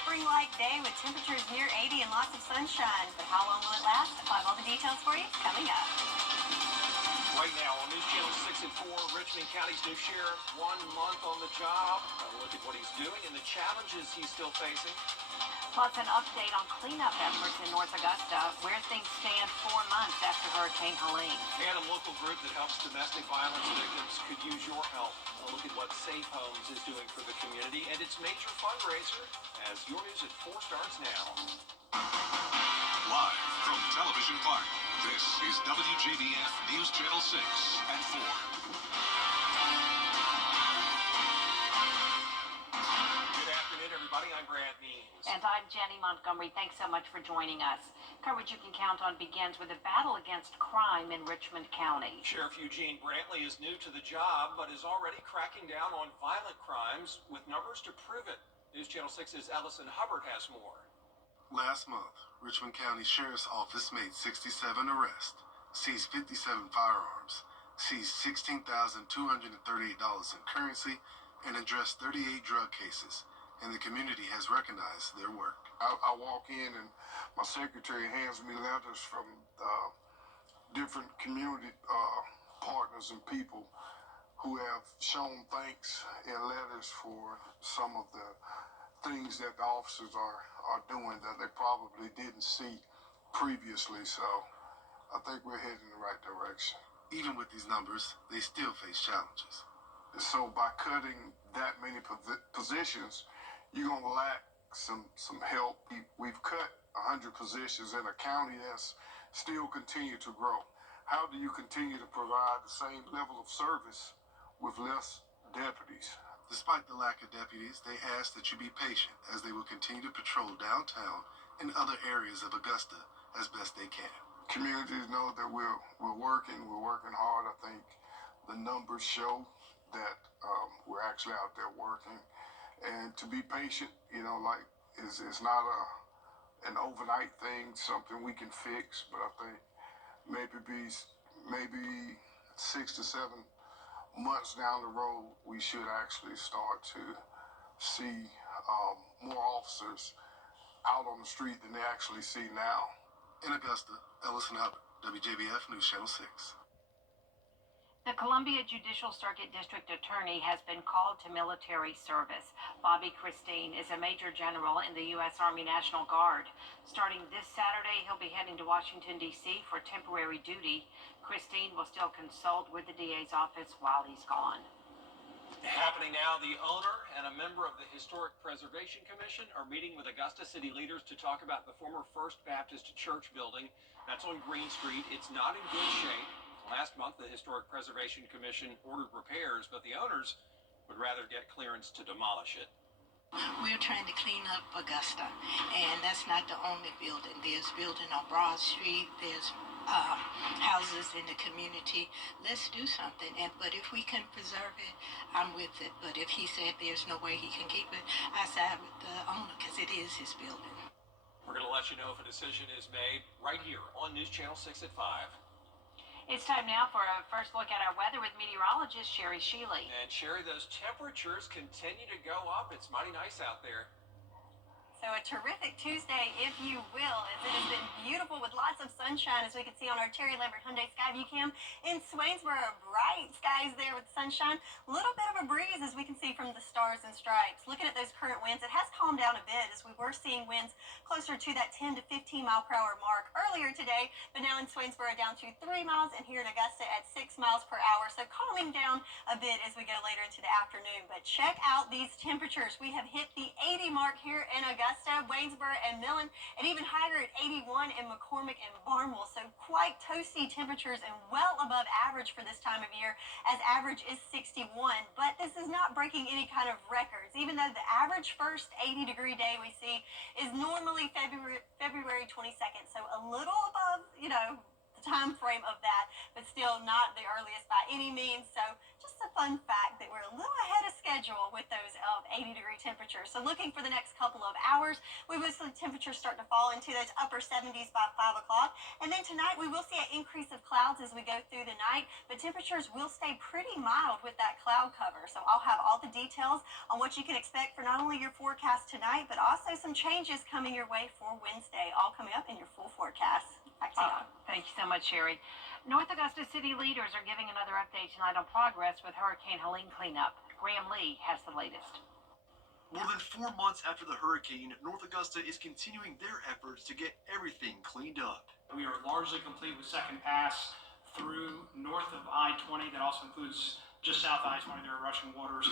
spring-like day with temperatures near 80 and lots of sunshine. But how long will it last? I'll have all the details for you coming up. Right now on News Channel 6 and 4, Richmond County's new sheriff, 1 month on the job. A look at what he's doing and the challenges he's still facing. Plus an update on cleanup efforts in North Augusta, where things stand 4 months after Hurricane Helene. And a local group that helps domestic violence victims could use your help. A look at what Safe Homes is doing for the community and its major fundraiser as your news at 4 starts now. Live from Television Park, this is WJBF News Channel 6 and 4. I'm Brad Means. And I'm Jenny Montgomery. Thanks so much for joining us. Coverage you can count on begins with a battle against crime in Richmond County. Sheriff Eugene Brantley is new to the job, but is already cracking down on violent crimes with numbers to prove it. News Channel 6's Ellison Hubbard has more. Last month, Richmond County Sheriff's Office made 67 arrests, seized 57 firearms, seized $16,238 in currency, and addressed 38 drug cases. And the community has recognized their work. I walk in and my secretary hands me letters from different community partners and people who have shown thanks in letters for some of the things that the officers are doing that they probably didn't see previously. So I think we're heading in the right direction. Even with these numbers, they still face challenges. So by cutting that many positions, you're going to lack some help. We've cut 100 positions in a county that's still continue to grow. How do you continue to provide the same level of service with less deputies? Despite the lack of deputies, they ask that you be patient as they will continue to patrol downtown and other areas of Augusta as best they can. Communities know that we're working hard. I think the numbers show that we're actually out there working. And to be patient, it's not an overnight thing, something we can fix. But I think maybe 6 to 7 months down the road, we should actually start to see more officers out on the street than they actually see now. In Augusta, Ellison Hubbard, WJBF News Channel 6. The Columbia Judicial Circuit District Attorney has been called to military service. Bobby Christine is a Major General in the U.S. Army National Guard. Starting this Saturday, he'll be heading to Washington, D.C. for temporary duty. Christine will still consult with the DA's office while he's gone. Happening now, the owner and a member of the Historic Preservation Commission are meeting with Augusta city leaders to talk about the former First Baptist Church building. That's on Green Street. It's not in good shape. Last month, the Historic Preservation Commission ordered repairs, but the owners would rather get clearance to demolish it. We're trying to clean up Augusta, and that's not the only building. There's building on Broad Street, there's houses in the community. Let's do something, but if we can preserve it, I'm with it. But if he said there's no way he can keep it, I side with the owner because it is his building. We're going to let you know if a decision is made right here on News Channel 6 at 5. It's time now for a first look at our weather with meteorologist Sherry Sheely. And Sherry, those temperatures continue to go up. It's mighty nice out there. So a terrific Tuesday, if you will, as it has been beautiful with lots of sunshine, as we can see on our Terry Lambert Hyundai Skyview Cam. In Swainsboro, bright skies there with sunshine. A little bit of a breeze, as we can see from the stars and stripes. Looking at those current winds, it has calmed down a bit, as we were seeing winds closer to that 10 to 15 mile per hour mark earlier today. But now in Swainsboro, down to 3 miles, and here in Augusta at 6 miles per hour. So calming down a bit as we go later into the afternoon. But check out these temperatures. We have hit the 80 mark here in Augusta, Waynesboro, and Millen, and even higher at 81 in McCormick and Barnwell. So quite toasty temperatures and well above average for this time of year, as average is 61. But this is not breaking any kind of records, even though the average first 80-degree day we see is normally February 22nd. So a little above, time frame of that, but still not the earliest by any means. So just a fun fact that we're a little ahead of schedule with those 80-degree temperatures. So looking for the next couple of hours, we will see temperatures start to fall into those upper 70s by 5 o'clock. And then tonight we will see an increase of clouds as we go through the night, but temperatures will stay pretty mild with that cloud cover. So I'll have all the details on what you can expect for not only your forecast tonight, but also some changes coming your way for Wednesday, all coming up in your full forecast. Back to you. Thank you so much, Sherry. North Augusta city leaders are giving another update tonight on progress with Hurricane Helene cleanup. Graham Lee has the latest. More than 4 months after the hurricane, North Augusta is continuing their efforts to get everything cleaned up. We are largely complete with second pass through north of I-20. That also includes just south of I-20, there are rushing waters,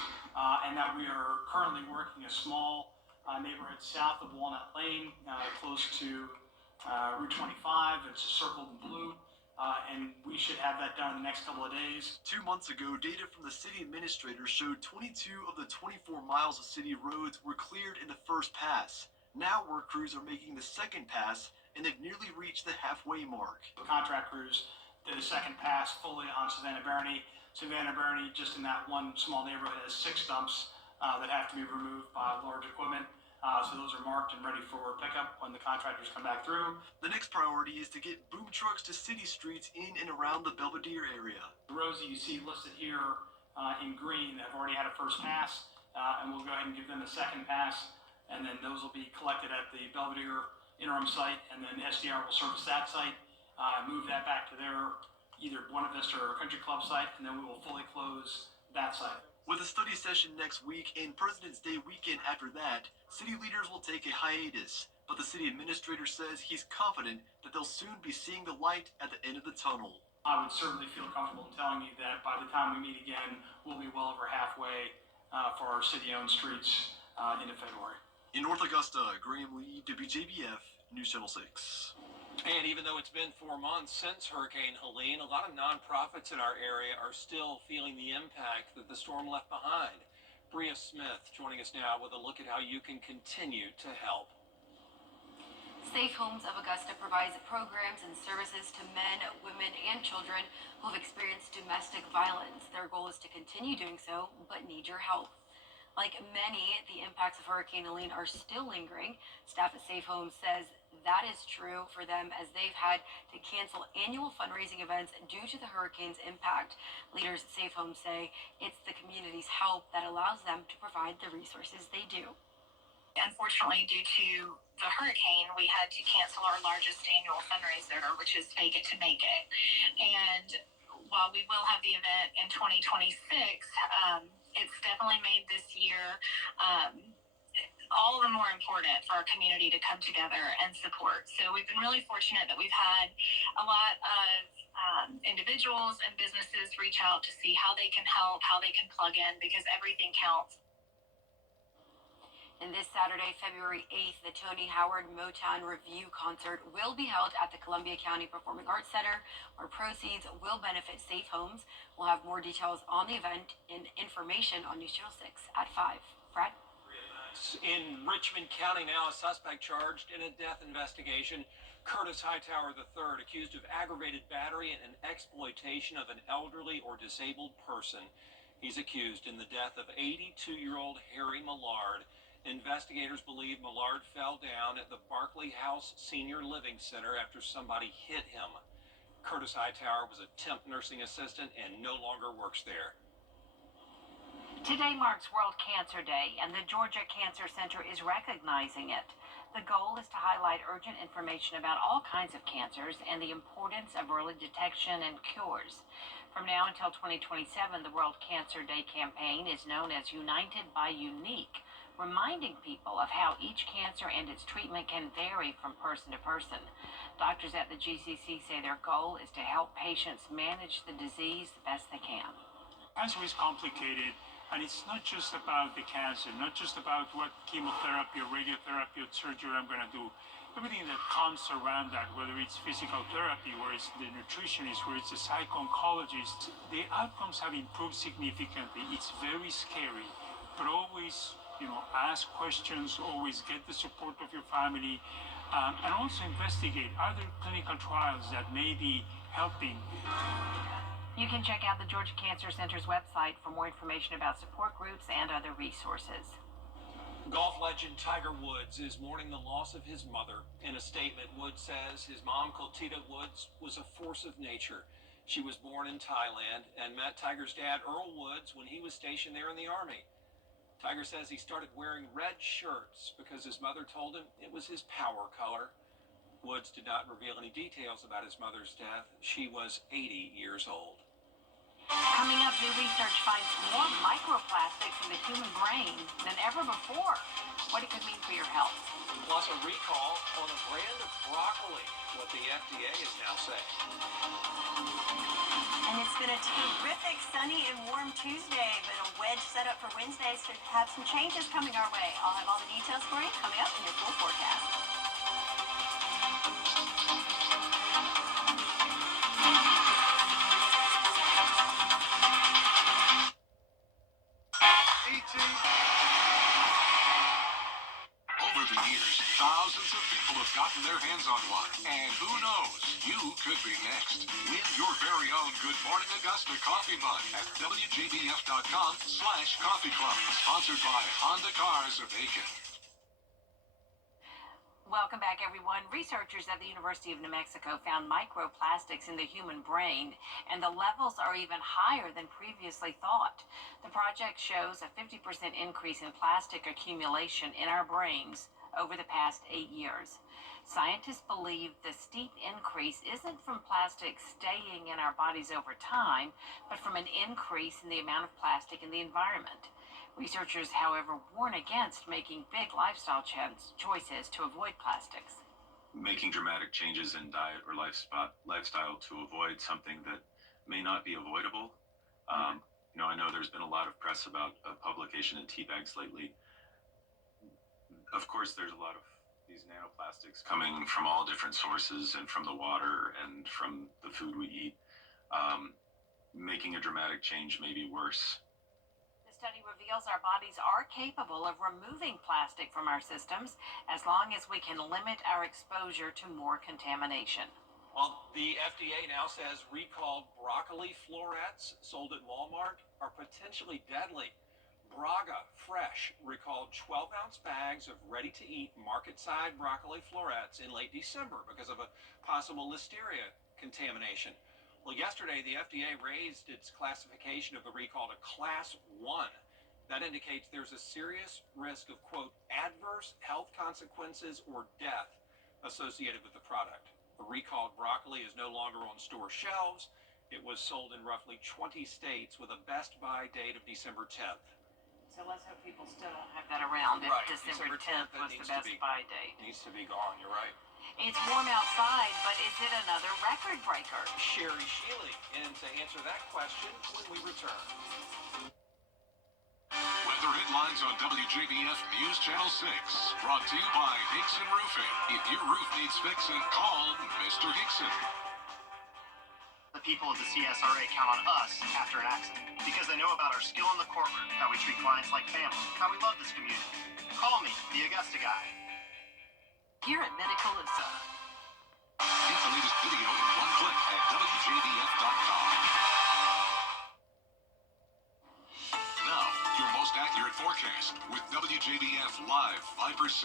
and that we are currently working a small neighborhood south of Walnut Lane, close to Route 25. It's circled in blue. And we should have that done in the next couple of days. 2 months ago, data from the city administrator showed 22 of the 24 miles of city roads were cleared in the first pass. Now work crews are making the second pass, and they've nearly reached the halfway mark. The contract crews did a second pass fully on Savannah Barony. Savannah Barony, just in that one small neighborhood, has 6 dumps that have to be removed by large equipment. So those are marked and ready for pickup when the contractors come back through. The next priority is to get boom trucks to city streets in and around the Belvedere area. The roads that you see listed here in green have already had a first pass, and we'll go ahead and give them a second pass, and then those will be collected at the Belvedere interim site, and then SDR will service that site, move that back to their either Buena Vista or Country Club site, and then we will fully close that site. With a study session next week and President's Day weekend after that, city leaders will take a hiatus. But the city administrator says he's confident that they'll soon be seeing the light at the end of the tunnel. I would certainly feel comfortable in telling you that by the time we meet again, we'll be well over halfway for our city-owned streets into February. In North Augusta, Graham Lee, WJBF, News Channel 6. And even though it's been 4 months since Hurricane Helene, a lot of nonprofits in our area are still feeling the impact that the storm left behind. Bria Smith joining us now with a look at how you can continue to help. Safe Homes of Augusta provides programs and services to men, women, and children who have experienced domestic violence. Their goal is to continue doing so, but need your help. Like many, the impacts of Hurricane Helene are still lingering. Staff at Safe Homes says that is true for them as they've had to cancel annual fundraising events due to the hurricane's impact. Leaders at Safe Homes say it's the community's help that allows them to provide the resources they do. Unfortunately, due to the hurricane, we had to cancel our largest annual fundraiser, which is Fake It to Make It. And while we will have the event in 2026, it's definitely made this year all the more important for our community to come together and support. So we've been really fortunate that we've had a lot of individuals and businesses reach out to see how they can help, how they can plug in, because everything counts. And this Saturday, February 8th, the Tony Howard Motown Review concert will be held at the Columbia County Performing Arts Center, where proceeds will benefit Safe Homes. We'll have more details on the event and information on News Channel 6 at 5. Brad? In Richmond County now, a suspect charged in a death investigation. Curtis Hightower III, accused of aggravated battery and exploitation of an elderly or disabled person. He's accused in the death of 82-year-old Harry Millard. Investigators believe Millard fell down at the Barclay House Senior Living Center after somebody hit him. Curtis Hightower was a temp nursing assistant and no longer works there. Today marks World Cancer Day, and the Georgia Cancer Center is recognizing it. The goal is to highlight urgent information about all kinds of cancers and the importance of early detection and cures. From now until 2027, the World Cancer Day campaign is known as United by Unique, reminding people of how each cancer and its treatment can vary from person to person. Doctors at the GCC say their goal is to help patients manage the disease the best they can. Cancer is complicated. And it's not just about the cancer, not just about what chemotherapy or radiotherapy or surgery I'm going to do. Everything that comes around that, whether it's physical therapy, whether it's the nutritionist, whether it's a psycho-oncologist, the outcomes have improved significantly. It's very scary, but always, ask questions, always get the support of your family, and also investigate other clinical trials that may be helping. You can check out the Georgia Cancer Center's website for more information about support groups and other resources. Golf legend Tiger Woods is mourning the loss of his mother. In a statement, Woods says his mom, Clotilda Woods, was a force of nature. She was born in Thailand and met Tiger's dad, Earl Woods, when he was stationed there in the Army. Tiger says he started wearing red shirts because his mother told him it was his power color. Woods did not reveal any details about his mother's death. She was 80 years old. Coming up, new research finds more microplastics in the human brain than ever before. What it could mean for your health. Plus a recall on a brand of broccoli, what the FDA is now saying. And it's been a terrific sunny and warm Tuesday, but a wedge set up for Wednesday should have some changes coming our way. I'll have all the details for you coming up in your full forecast. Over the years, thousands of people have gotten their hands on one. And who knows, you could be next. Win your very own Good Morning Augusta coffee mug at WJBF.com/coffee club. Sponsored by Honda Cars of Aiken. Welcome back, everyone. Researchers at the University of New Mexico found microplastics in the human brain, and the levels are even higher than previously thought. The project shows a 50% increase in plastic accumulation in our brains over the past 8 years. Scientists believe the steep increase isn't from plastic staying in our bodies over time, but from an increase in the amount of plastic in the environment. Researchers, however, warn against making big lifestyle choices to avoid plastics. Making dramatic changes in diet or lifestyle to avoid something that may not be avoidable. I know there's been a lot of press about a publication in tea bags lately. Of course, there's a lot of these nanoplastics coming from all different sources and from the water and from the food we eat. Making a dramatic change may be worse. The study reveals our bodies are capable of removing plastic from our systems as long as we can limit our exposure to more contamination. Well, the FDA now says recalled broccoli florets sold at Walmart are potentially deadly. Braga Fresh recalled 12-ounce bags of ready-to-eat market-side broccoli florets in late December because of a possible listeria contamination. Well, yesterday, the FDA raised its classification of the recall to Class 1. That indicates there's a serious risk of, quote, adverse health consequences or death associated with the product. The recalled broccoli is no longer on store shelves. It was sold in roughly 20 states with a best buy date of December 10th. So let's hope people still don't have that around if Right. December 10th was the best buy date. Needs to be gone, you're right. It's warm outside, but is it another record breaker? Sherry Shealy in to answer that question when we return. Weather headlines on WJBF News Channel 6. Brought to you by Hickson Roofing. If your roof needs fixing, call Mr. Hickson. The people of the CSRA count on us after an accident because they know about our skill in the courtroom, how we treat clients like family, how we love this community. Call me, the Augusta guy. Here at Medical Lisa. Get the latest video in one click at WJBF.com. Now, your most accurate forecast with WJBF Live Viper 6.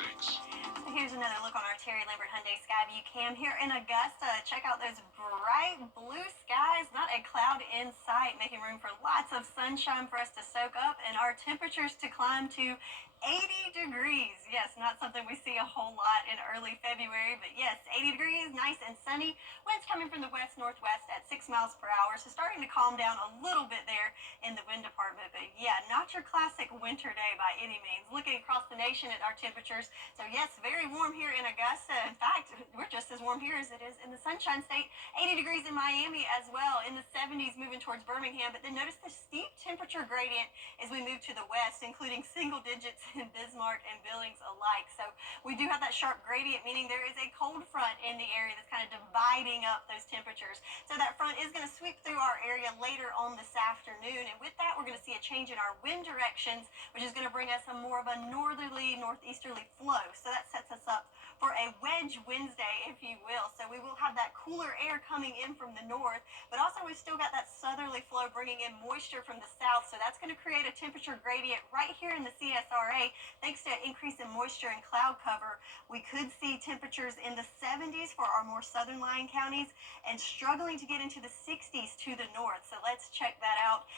Here's another look on our Terry Lambert Hyundai Skyview cam here in Augusta. Check out those bright blue skies, not a cloud in sight, making room for lots of sunshine for us to soak up and our temperatures to climb to 80 degrees. Yes, not something we see a whole lot in early February, but yes, 80 degrees, nice and sunny. Winds coming from the west-northwest at 6 miles per hour, so starting to calm down a little bit there in the wind department. But yeah, not your classic winter day by any means. Looking across the nation at our temperatures, so yes, very warm here in Augusta. In fact, we're just as warm here as it is in the Sunshine State. 80 degrees in Miami as well, in the 70s moving towards Birmingham. But then notice the steep temperature gradient as we move to the west, including single digits in Bismarck and Billings alike. So we do have that sharp gradient, meaning there is a cold front in the area that's kind of dividing up those temperatures. So that front is going to sweep through our area later on this afternoon. And with that, we're going to see a change in our wind directions, which is going to bring us a more of a northerly, northeasterly flow. So that sets us up for a wedge Wednesday, if you will. So we will have that cooler air coming in from the north, but also we've still got that southerly flow bringing in moisture from the south. So that's going to create a temperature gradient right here in the CSRA. Thanks to an increase in moisture and cloud cover, we could see temperatures in the 70s for our more southern lying counties and struggling to get into the 60s to the north. So let's check that out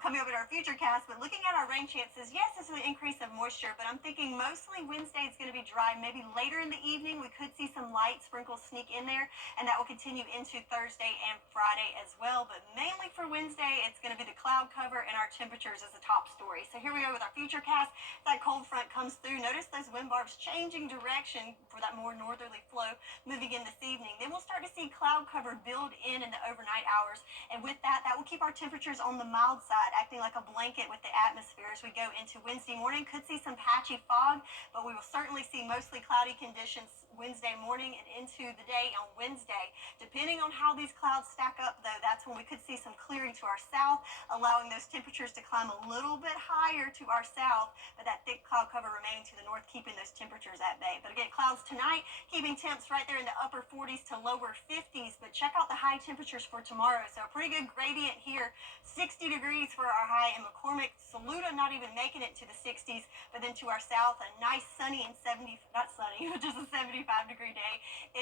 coming up in our future cast. But looking at our rain chances, yes, this is an increase of moisture, but I'm thinking mostly Wednesday is going to be dry. Maybe later in the evening, we could see some light sprinkles sneak in there, and that will continue into Thursday and Friday as well. But mainly for Wednesday, it's going to be the cloud cover and our temperatures as the top story. So here we go with our future cast. That cold front comes through. Notice those wind barbs changing direction for that more northerly flow moving in this evening. Then we'll start to see cloud cover build in the overnight hours, and with that, that will keep our temperatures on the mild side, acting like a blanket with the atmosphere as we go into Wednesday morning. Could see some patchy fog, but we will certainly see mostly cloudy conditions Wednesday morning and into the day on Wednesday. Depending on how these clouds stack up, though, that's when we could see some clearing to our south, allowing those temperatures to climb a little bit higher to our south, but that thick cloud cover remaining to the north, keeping those temperatures at bay. But again, clouds tonight, keeping temps right there in the upper 40s to lower 50s, but check out the high temperatures for tomorrow. So a pretty good gradient here, 60 degrees for our high in McCormick. Saluda not even making it to the 60s, but then to our south, a nice sunny and 70, not sunny, but just a 75-degree day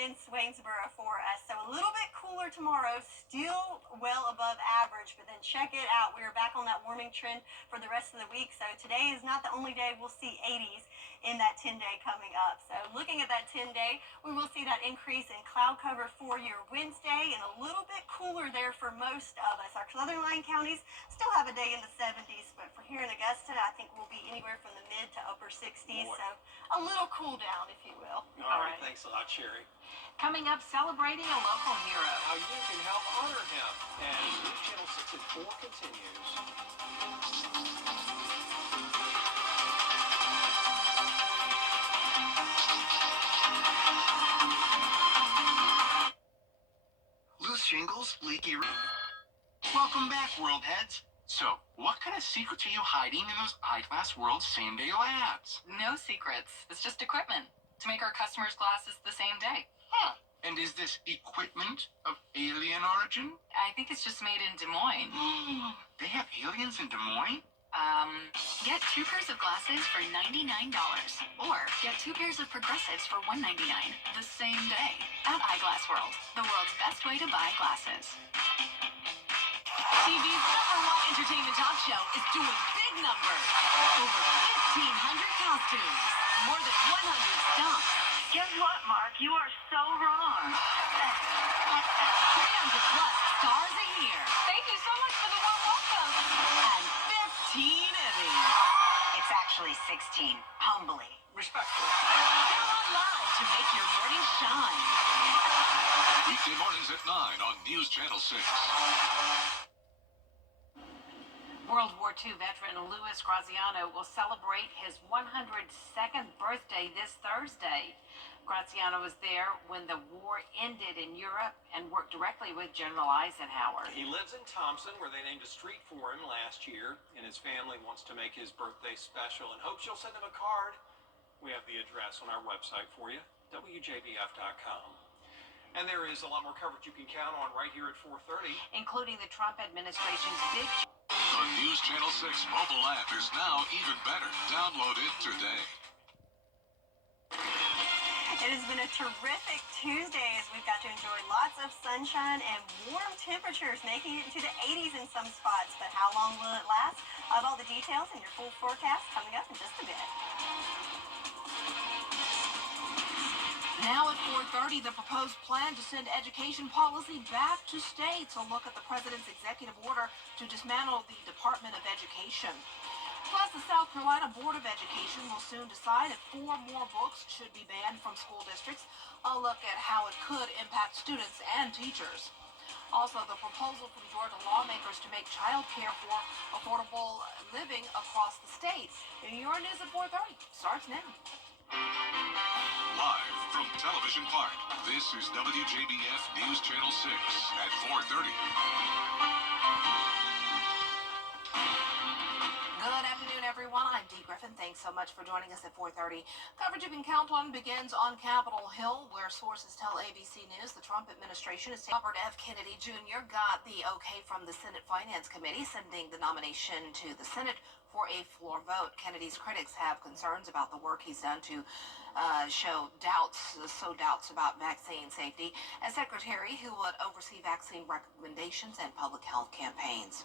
in Swainsboro for us. So a little bit cooler tomorrow, still well above average, but then check it out. We are back on that warming trend for the rest of the week. So today is not the only day we'll see 80s in that 10-day coming up. So looking at that 10-day, we will see that increase in cloud cover for your Wednesday and a little bit cooler there for most of us. Our southern line counties still have a day in the 70s, but for here in Augusta, I think we'll be anywhere from the mid to upper 60s. Boy. So a little cool down, if you will. All right, thanks a lot, Sherry. Coming up, celebrating a local hero. How you can help honor him as News Channel 6 at 4 continues. Loose shingles, leaky roof. Welcome back, World Heads. So, what kind of secrets are you hiding in those Eyeglass World same-day labs? No secrets. It's just equipment to make our customers' glasses the same day. Huh. And is this equipment of alien origin? I think it's just made in Des Moines. They have aliens in Des Moines? Get 2 pairs of glasses for $99. Or get 2 pairs of progressives for $199 the same day at Eyeglass World, the world's best way to buy glasses. TV's #1 entertainment talk show is doing big numbers. Over 1,500 costumes, more than 100 stunts. Guess what, Mark? You are so wrong. 300 plus stars a year. Thank you so much for the warm welcome. And 15 Emmys. It's actually 16, humbly. Respectfully. They're on live to make your morning shine. Weekday mornings at 9 on News Channel 6. World War II veteran Louis Graziano will celebrate his 102nd birthday this Thursday. Graziano was there when the war ended in Europe and worked directly with General Eisenhower. He lives in Thompson, where they named a street for him last year, and his family wants to make his birthday special and hopes you'll send him a card. We have the address on our website for you, WJBF.com. And there is a lot more coverage you can count on right here at 4:30. Including the Trump administration's big... The News Channel 6 mobile app is now even better. Download it today. It has been a terrific Tuesday as we've got to enjoy lots of sunshine and warm temperatures, making it into the 80s in some spots. But how long will it last? I have all the details in your full forecast coming up in just a bit. Now at 4:30, the proposed plan to send education policy back to states. A look at the president's executive order to dismantle the Department of Education. Plus, the South Carolina Board of Education will soon decide if 4 more books should be banned from school districts. A look at how it could impact students and teachers. Also, the proposal from Georgia lawmakers to make child care for affordable living across the state. Your news at 4:30 starts now. Live from Television Park, this is WJBF News Channel 6 at 4:30. Good afternoon, everyone. I'm Dee Griffin. Thanks so much for joining us at 4:30. Coverage you can count on begins on Capitol Hill, where sources tell ABC News the Trump administration is Robert F. Kennedy Jr. got the okay from the Senate Finance Committee, sending the nomination to the Senate for a floor vote. Kennedy's critics have concerns about the work he's done to sow doubts about vaccine safety. As secretary who would oversee vaccine recommendations and public health campaigns.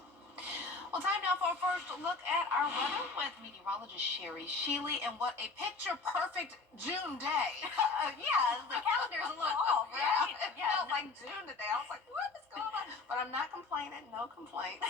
Well, time now for a first look at our weather with meteorologist Sherry Sheely, and what a picture-perfect June day. Yeah, the calendar's a little off, right? It felt like June today. I was like, what is going on? But I'm not complaining. No complaints.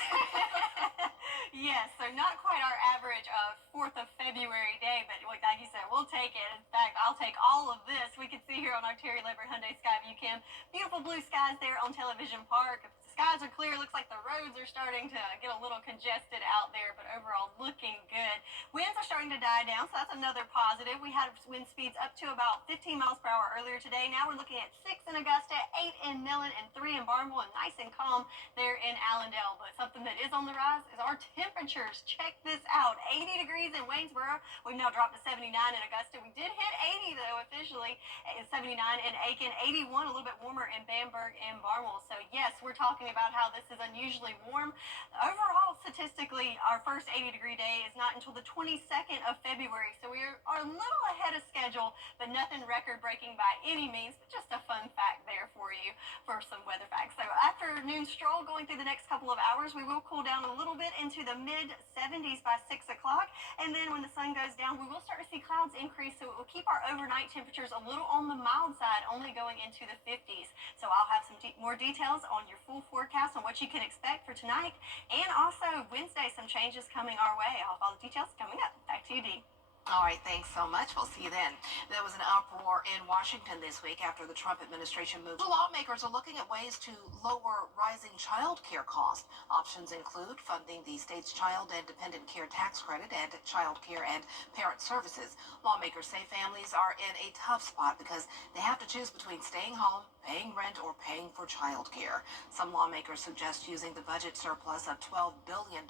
Yes, so not quite our average 4th of February day, but like you said, we'll take it. In fact, I'll take all of this. We can see here on our Terry Leverett Hyundai Skyview Cam. Beautiful blue skies there on Television Park. If the skies are clear, looks like the roads are starting to get a little congested out there, but overall looking good. Winds are starting to die down, so that's another positive. We had wind speeds up to about 15 miles per hour earlier today. Now we're looking at 6 in Augusta, 8 in Millen, and 3 in Barnwell, and nice and calm there in Allendale. But something that is on the rise is our temperatures. Check this out. 80 degrees in Waynesboro. We've now dropped to 79 in Augusta. We did hit 80, though, officially. 79 in Aiken, 81, a little bit warmer in Bamberg and Barnwell. So, yes, we're talking about how this is unusually warm. Overall, statistically, our first 80-degree day is not until the 22nd of February. So we are a little ahead of schedule, but nothing record-breaking by any means. But just a fun fact there for you for some weather facts. So afternoon stroll going through the next couple of hours, we will cool down a little bit into the mid-70s by 6 o'clock. And then when the sun goes down, we will start to see clouds increase. So it will keep our overnight temperatures a little on the mild side, only going into the 50s. So I'll have some more details on your full forecast on what you can expect for tonight. And also Wednesday, some changes coming our way. I'll have all the details coming up. Back to you, Dee. All right, thanks so much. We'll see you then. There was an uproar in Washington this week after the Trump administration moved. Lawmakers are looking at ways to lower rising child care costs. Options include funding the state's child and dependent care tax credit and child care and parent services. Lawmakers say families are in a tough spot because they have to choose between staying home, paying rent, or paying for child care. Some lawmakers suggest using the budget surplus of $12 billion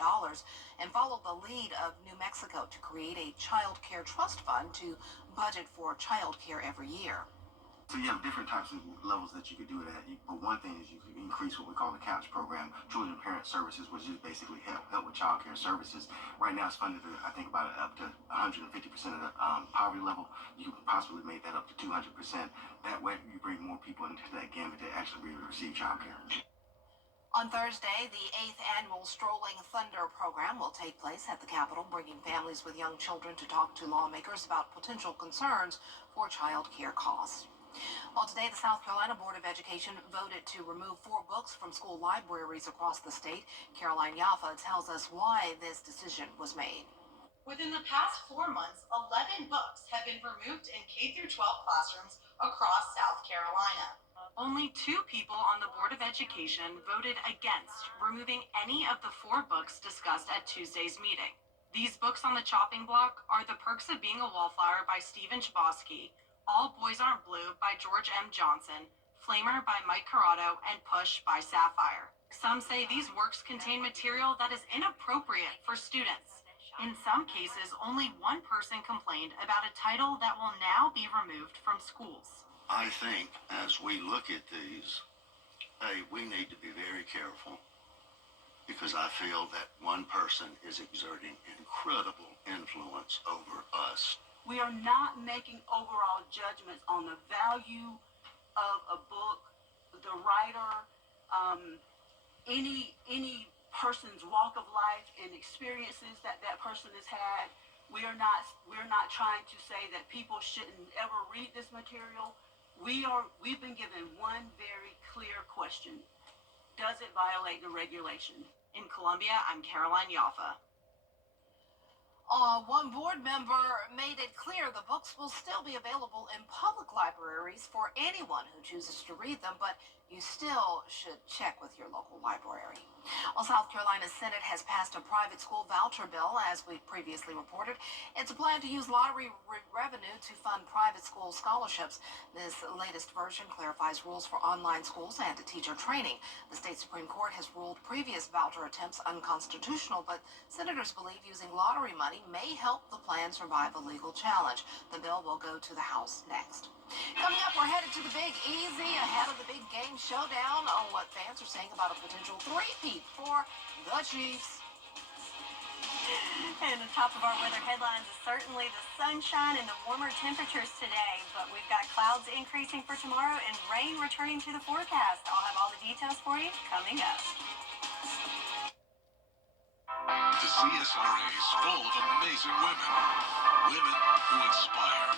and follow the lead of New Mexico to create a child care trust fund to budget for child care every year. So you have different types of levels that you could do it at. But one thing is you could increase what we call the CAPS program, Children and Parent Services, which is basically help with child care services. Right now it's funded, I think, about up to 150% of the poverty level. You can possibly make that up to 200%. That way you bring more people into that gamut to actually be able to receive child care. On Thursday, the 8th annual Strolling Thunder program will take place at the Capitol, bringing families with young children to talk to lawmakers about potential concerns for child care costs. Well, today the South Carolina Board of Education voted to remove 4 books from school libraries across the state. Caroline Yaffa tells us why this decision was made. Within the past 4 months, 11 books have been removed in K-12 classrooms across South Carolina. Only 2 people on the Board of Education voted against removing any of the 4 books discussed at Tuesday's meeting. These books on the chopping block are The Perks of Being a Wallflower by Stephen Chbosky, All Boys Aren't Blue by George M. Johnson, Flamer by Mike Corrado, and Push by Sapphire. Some say these works contain material that is inappropriate for students. In some cases, only 1 person complained about a title that will now be removed from schools. I think as we look at these, we need to be very careful because I feel that 1 person is exerting incredible influence over us. We are not making overall judgments on the value of a book, the writer, any person's walk of life and experiences that person has had. We're not trying to say that people shouldn't ever read this material. We've been given one very clear question. Does it violate the regulation? In Columbia, I'm Caroline Yaffa. One board member made it clear the books will still be available in public libraries for anyone who chooses to read them, but you still should check with your local library. Well, South Carolina's Senate has passed a private school voucher bill, as we previously reported. It's a plan to use lottery revenue to fund private school scholarships. This latest version clarifies rules for online schools and teacher training. The state Supreme Court has ruled previous voucher attempts unconstitutional, but senators believe using lottery money may help the plan survive a legal challenge. The bill will go to the House next. Coming up, we're headed to the Big Easy ahead of the big game showdown on what fans are saying about a potential three-peat for the Chiefs. And the top of our weather headlines is certainly the sunshine and the warmer temperatures today, but we've got clouds increasing for tomorrow and rain returning to the forecast. I'll have all the details for you coming up. The CSRA is full of amazing women. Women who inspire.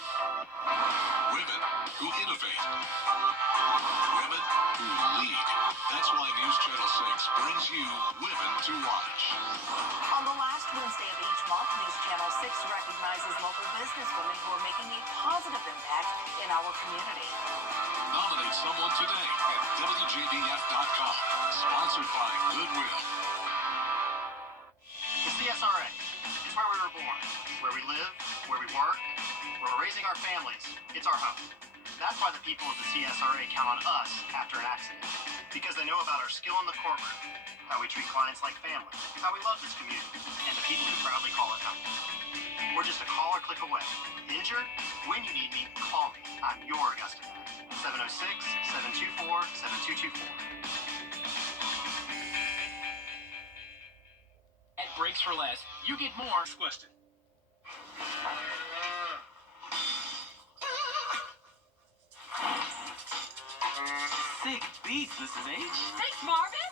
Women who innovate. Women who lead. That's why News Channel 6 brings you Women to Watch. On the last Wednesday of each month, News Channel 6 recognizes local businesswomen who are making a positive impact in our community. Nominate someone today at WJBF.com. Sponsored by Goodwill. The CSRA is where we were born, where we live, where we work, where we're raising our families. It's our home. That's why the people of the CSRA count on us after an accident. Because they know about our skill in the courtroom, how we treat clients like family, how we love this community, and the people who proudly call it home. We're just a call or click away. Injured? When you need me, call me. I'm your Augusta guy. 706-724-7224. At Brakes for Less, you get more. Question. Sick beats, Mrs. H. Thanks, Marvin.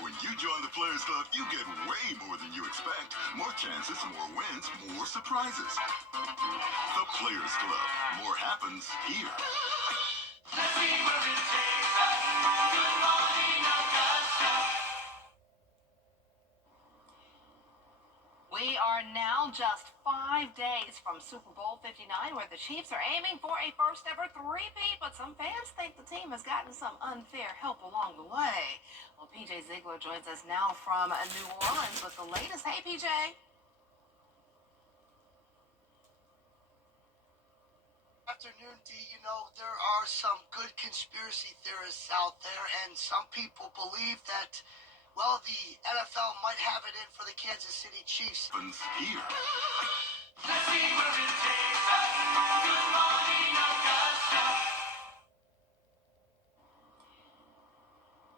When you join the Players Club, you get way more than you expect. More chances, more wins, more surprises. The Players Club. More happens here. Let's see where it takes us. Good morning, Augusta. We are now just 5 days from Super Bowl 59, where the Chiefs are aiming for a first-ever three-peat, but some fans think the team has gotten some unfair help along the way. Well, PJ Ziegler joins us now from New Orleans with the latest. Hey, PJ. Afternoon, D. You know, there are some good conspiracy theorists out there, and some people believe that, well, the NFL might have it in for the Kansas City Chiefs. Happens here. Let's see where it takes us. Good morning, Augusta.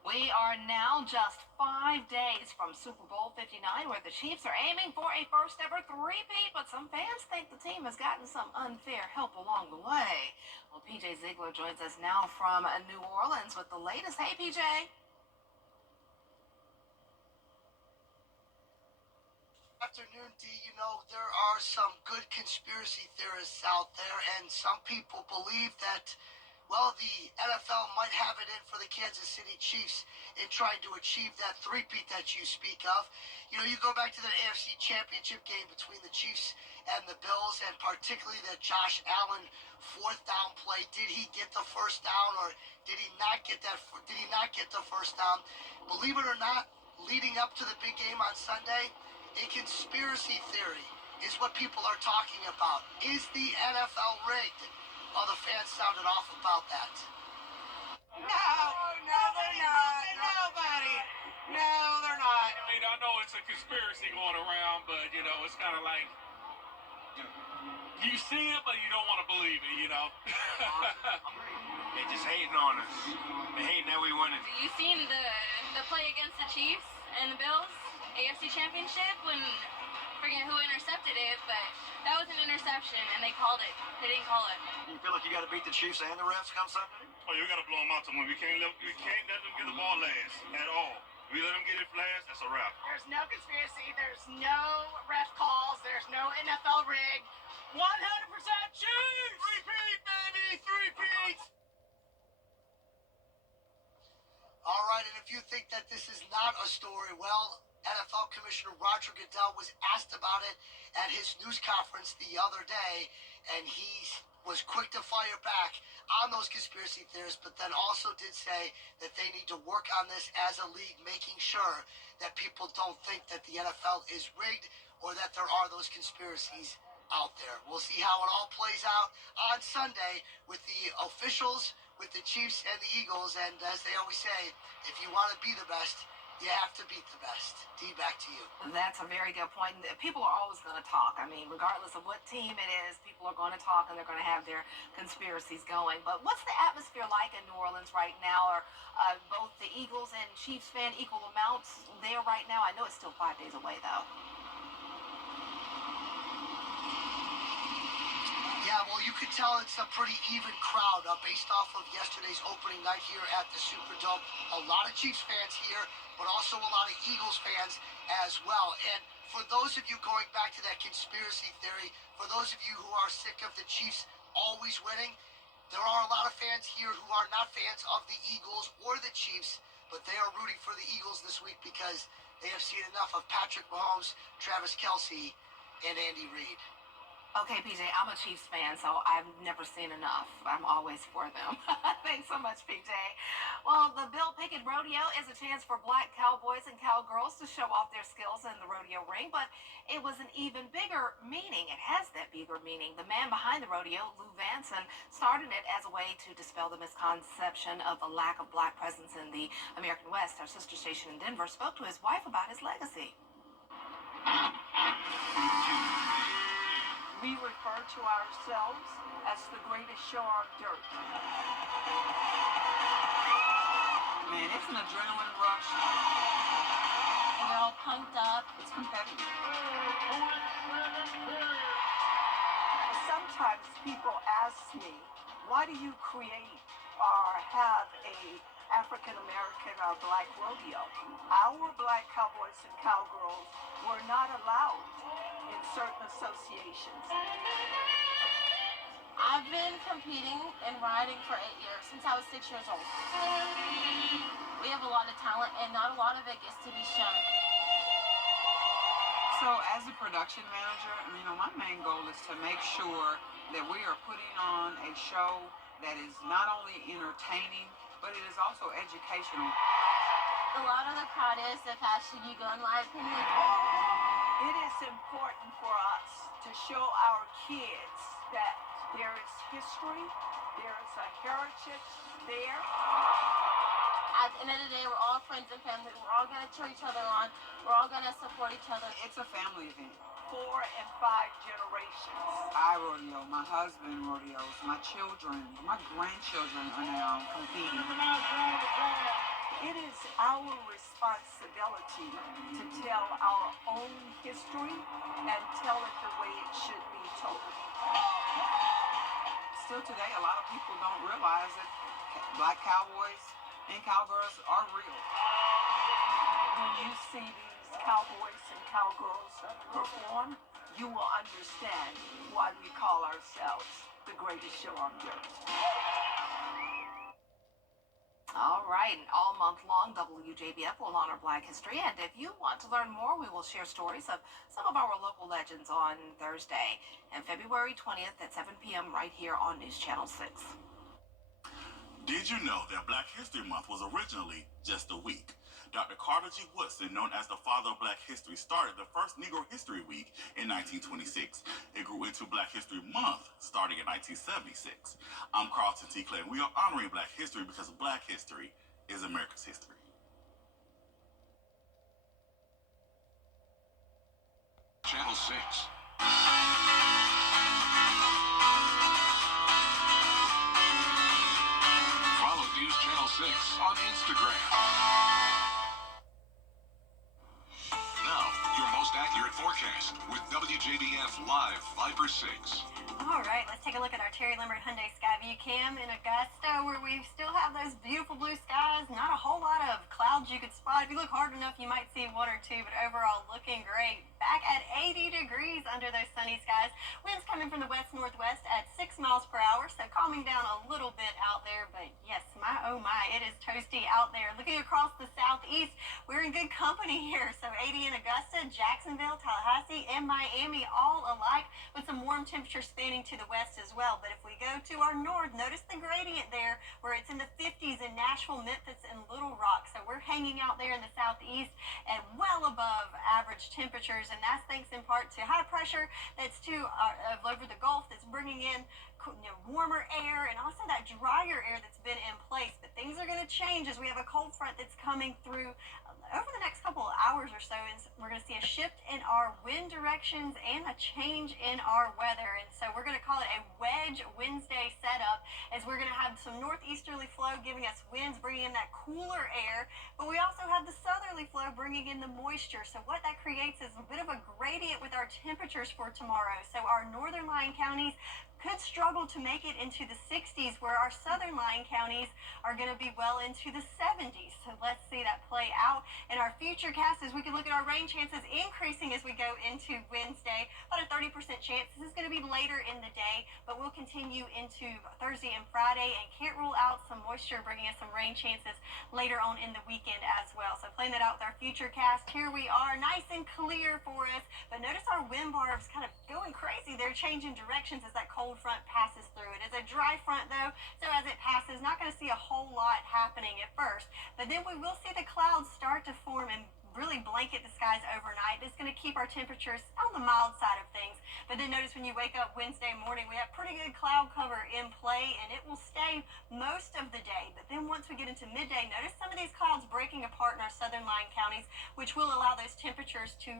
We are now just 5 days from Super Bowl 59, where the Chiefs are aiming for a first-ever three-peat, but some fans think the team has gotten some unfair help along the way. Well, PJ Ziegler joins us now from New Orleans with the latest. Hey, PJ. Afternoon, D. You know, there are some good conspiracy theorists out there, and some people believe that, well, the NFL might have it in for the Kansas City Chiefs in trying to achieve that three-peat that you speak of. You know, you go back to the AFC Championship game between the Chiefs and the Bills, and particularly that Josh Allen fourth down play. Did he get the first down, or did he not get that? Did he not get the first down? Believe it or not, leading up to the big game on Sunday, a conspiracy theory is what people are talking about. Is the NFL rigged? Well, the fans sounded off about that. No, they're not. Nobody. No, they're not. I mean, I know it's a conspiracy going around, but, you know, it's kind of like, you see it, but you don't want to believe it, you know? They're just hating on us. They're hating that we won it. You seen the play against the Chiefs and the Bills? AFC Championship when forget who intercepted it, but that was an interception and they called it. They didn't call it. You feel like you got to beat the Chiefs and the refs come Sunday? Oh, you got to blow them out to them. We can't let them get the ball last at all. If we let them get it last, that's a wrap. There's no conspiracy. There's no ref calls. There's no NFL rig. 100% Chiefs! Three-peat, baby! Three-peat! All right, and if you think that this is not a story, well, NFL Commissioner Roger Goodell was asked about it at his news conference the other day, and he was quick to fire back on those conspiracy theorists, but then also did say that they need to work on this as a league, making sure that people don't think that the NFL is rigged or that there are those conspiracies out there. We'll see how it all plays out on Sunday with the officials, with the Chiefs and the Eagles, and as they always say, if you want to be the best, you have to beat the best. D, back to you. That's a very good point. People are always going to talk. I mean, regardless of what team it is, people are going to talk and they're going to have their conspiracies going. But what's the atmosphere like in New Orleans right now? Are both the Eagles and Chiefs fan equal amounts there right now? I know it's still 5 days away, though. Yeah, well, you could tell it's a pretty even crowd based off of yesterday's opening night here at the Superdome. A lot of Chiefs fans here, but also a lot of Eagles fans as well. And for those of you going back to that conspiracy theory, for those of you who are sick of the Chiefs always winning, there are a lot of fans here who are not fans of the Eagles or the Chiefs, but they are rooting for the Eagles this week because they have seen enough of Patrick Mahomes, Travis Kelce, and Andy Reid. Okay, PJ, I'm a Chiefs fan, so I've never seen enough. I'm always for them. Thanks so much, PJ. Well, the Bill Pickett Rodeo is a chance for black cowboys and cowgirls to show off their skills in the rodeo ring, but it was an even bigger meaning. It has that bigger meaning. The man behind the rodeo, Lou Vanson, started it as a way to dispel the misconception of a lack of black presence in the American West. Our sister station in Denver spoke to his wife about his legacy. We refer to ourselves as the greatest show on dirt. Man, it's an adrenaline rush. And they're all pumped up. It's competitive. Sometimes people ask me, why do you create or have a African American or black rodeo? Our black cowboys and cowgirls were not allowed in certain associations. I've been competing and riding for 8 years, since I was 6 years old. We have a lot of talent and not a lot of it gets to be shown. So as a production manager, my main goal is to make sure that we are putting on a show that is not only entertaining, but it is also educational. A lot of the crowd is the fashion you go, in my opinion. It is important for us to show our kids that there is history, there is a heritage there. At the end of the day, we're all friends and family. We're all going to cheer each other on. We're all going to support each other. It's a family event. 4 and 5 generations. I rodeo, my husband rodeos, my children, my grandchildren are now competing. It is our responsibility to tell our own history and tell it the way it should be told. Still today, a lot of people don't realize that black cowboys and cowgirls are real. When you see these cowboys and cowgirls perform, you will understand why we call ourselves the greatest show on dirt. All right, and all month long, WJBF will honor Black History. And if you want to learn more, we will share stories of some of our local legends on Thursday and February 20th at 7 p.m. right here on News Channel 6. Did you know that Black History Month was originally just a week? Dr. Carter G. Woodson, known as the father of Black history, started the first Negro History Week in 1926. It grew into Black History Month starting in 1976. I'm Carlton T. Clay, and we are honoring Black history because Black history is America's history. Channel 6. Follow News Channel 6 on Instagram. Now, your most accurate forecast with WJBF Live Viper 6. All right, let's take a look at our Terry Lambert Hyundai Skyview Cam in Augusta, where we still have those beautiful blue skies. Not a whole lot of clouds you could spot. If you look hard enough, you might see one or two, but overall looking great. back at 80 degrees under those sunny skies. Winds coming from the west-northwest at 6 miles per hour, so calming down a little bit out there. But yes, my oh my, it is toasty out there. Looking across the southeast, we're in good company here. So 80 in Augusta, Jacksonville, Tallahassee, and Miami, all alike, with some warm temperatures spanning to the west as well. But if we go to our north, notice the gradient there, where it's in the 50s in Nashville, Memphis, and Little Rock. So we're hanging out there in the southeast at well above average temperatures, and that's thanks in part to high pressure that's over the Gulf that's bringing in warmer air and also that drier air that's been in place. But things are going to change as we have a cold front that's coming through over the next couple of hours or so. And we're going to see a shift in our wind directions and a change in our weather. And so we're going to call it a wedge Wednesday setup, as we're going to have some northeasterly flow giving us winds, bringing in that cooler air, but we also have the southerly flow bringing in the moisture. So what that creates is a bit of a gradient with our temperatures for tomorrow. So our northern lying counties could struggle to make it into the 60s, where our southern lying counties are going to be well into the 70s. So let's see that play out in our future cast as we can look at our rain chances increasing as we go into Wednesday. About a 30% chance. This is going to be later in the day, but we'll continue into Thursday and Friday, and can't rule out some moisture bringing us some rain chances later on in the weekend as well. So playing that out with our future cast, here we are, nice and clear for us. But notice our wind barbs kind of going crazy. They're changing directions as that cold front passes through. It is a dry front though, so as it passes, not going to see a whole lot happening at first, but then we will see the clouds start to form and really blanket the skies overnight. It's going to keep our temperatures on the mild side of things. But then notice when you wake up Wednesday morning, we have pretty good cloud cover in play, and it will stay most of the day. But then once we get into midday, notice some of these clouds breaking apart in our southern lying counties, which will allow those temperatures to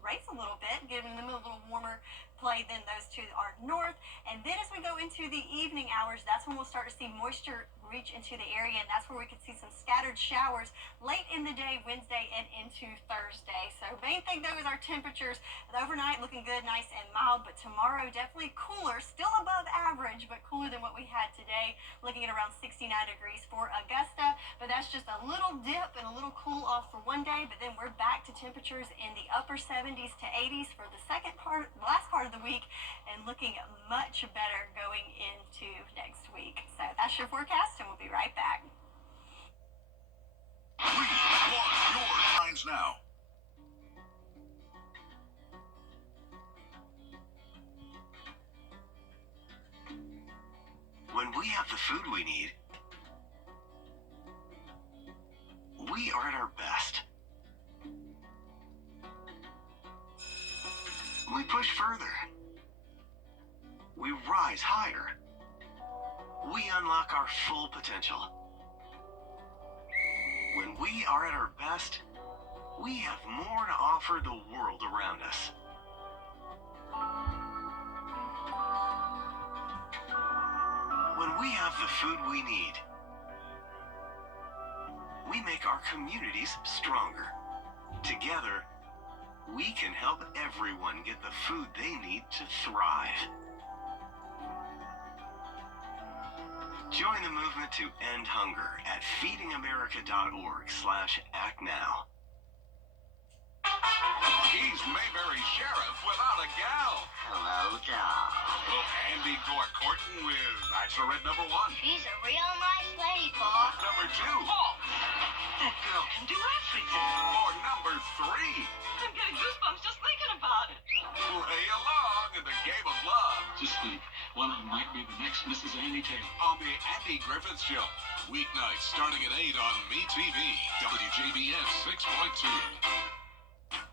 raise a little bit, giving them a little warmer play than those to our north. And then as we go into the evening hours, that's when we'll start to see moisture reach into the area, and that's where we could see some scattered showers late in the day, Wednesday and into Thursday. So main thing though is our temperatures. The overnight looking good, nice and mild, but tomorrow definitely cooler, still above average, but cooler than what we had today, looking at around 69 degrees for Augusta. But that's just a little dip and a little cool off for one day, but then we're back to temperatures in the upper 70s to 80s for the last part of the week, and looking much better going into next week. So that's your forecast, and we'll be right back. 3, 1, your times now. When we have the food we need, we are at our best. We push further. We rise higher. We unlock our full potential. When we are at our best, we have more to offer the world around us. When we have the food we need, we make our communities stronger. Together, we can help everyone get the food they need to thrive. Join the movement to end hunger at feedingamerica.org/actnow. He's Mayberry Sheriff without a gal. Hello, Doc. Well, Andy Gorkorton with Bachelorette number 1. She's a real nice lady, Paul. Number 2. Oh, that girl can do everything. Or number 3. I'm getting goosebumps just thinking about it. Play along in the game of love. Just think, one of them might be the next Mrs. Andy Taylor. On the Andy Griffith Show. Weeknights starting at 8 on MeTV. WJBF 6.2.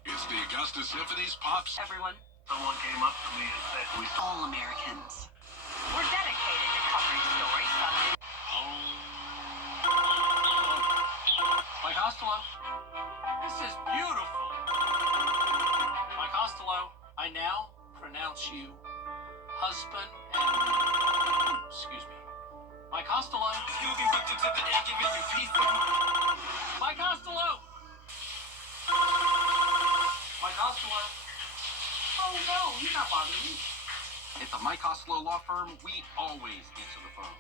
It's the Augusta Symphony's Pops. Everyone. Someone came up to me and said, "We All Americans. We're dedicated to covering stories Sunday. Mike Costello. This is beautiful. Mike Costello, I now pronounce you husband and... Excuse me. Mike Costello. You'll be whipped into the edge of your piece of... Mike Costello. Mike Costello. Oh no, you're not bothering me. At the Mike Costello Law Firm, we always answer the phone.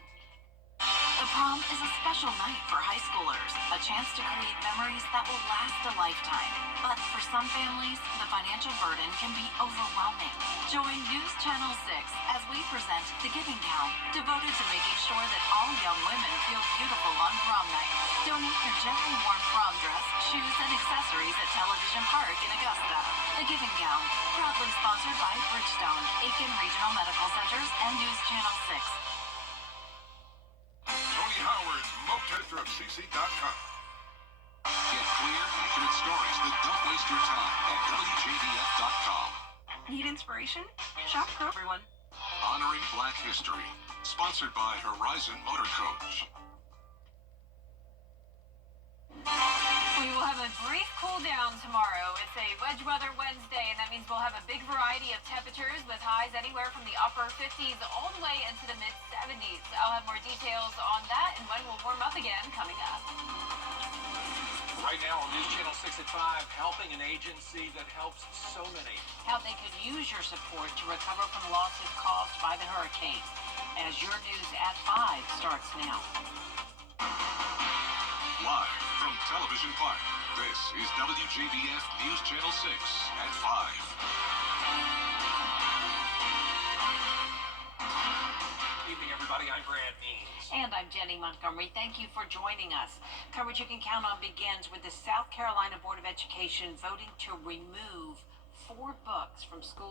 The prom is a special night for high schoolers, a chance to create memories that will last a lifetime. But for some families, the financial burden can be overwhelming. Join News Channel 6 as we present The Giving Gown, devoted to making sure that all young women feel beautiful on prom night. Donate your gently worn prom dress, shoes, and accessories at Television Park in Augusta. The Giving Gown, proudly sponsored by Bridgestone, Aiken Regional Medical Centers, and News Channel 6. Tony Howard's MoTetraCC.com. Get clear, accurate stories that don't waste your time at WJBF.com. Need inspiration? Shop Pro, everyone. Honoring Black History. Sponsored by Horizon Motor Coach. We will have a brief cool down tomorrow. It's a wedge weather Wednesday, and that means we'll have a big variety of temperatures with highs anywhere from the upper 50s all the way into the mid 70s. I'll have more details on that and when we'll warm up again coming up. Right now on News Channel 6 at 5, helping an agency that helps so many. How they could use your support to recover from losses caused by the hurricane. As your News at 5 starts now. Live from Television Park, this is WJBF News Channel 6 at 5. Good evening, everybody. I'm Brad Means. And I'm Jenny Montgomery. Thank you for joining us. Coverage you can count on begins with the South Carolina Board of Education voting to remove 4 books from school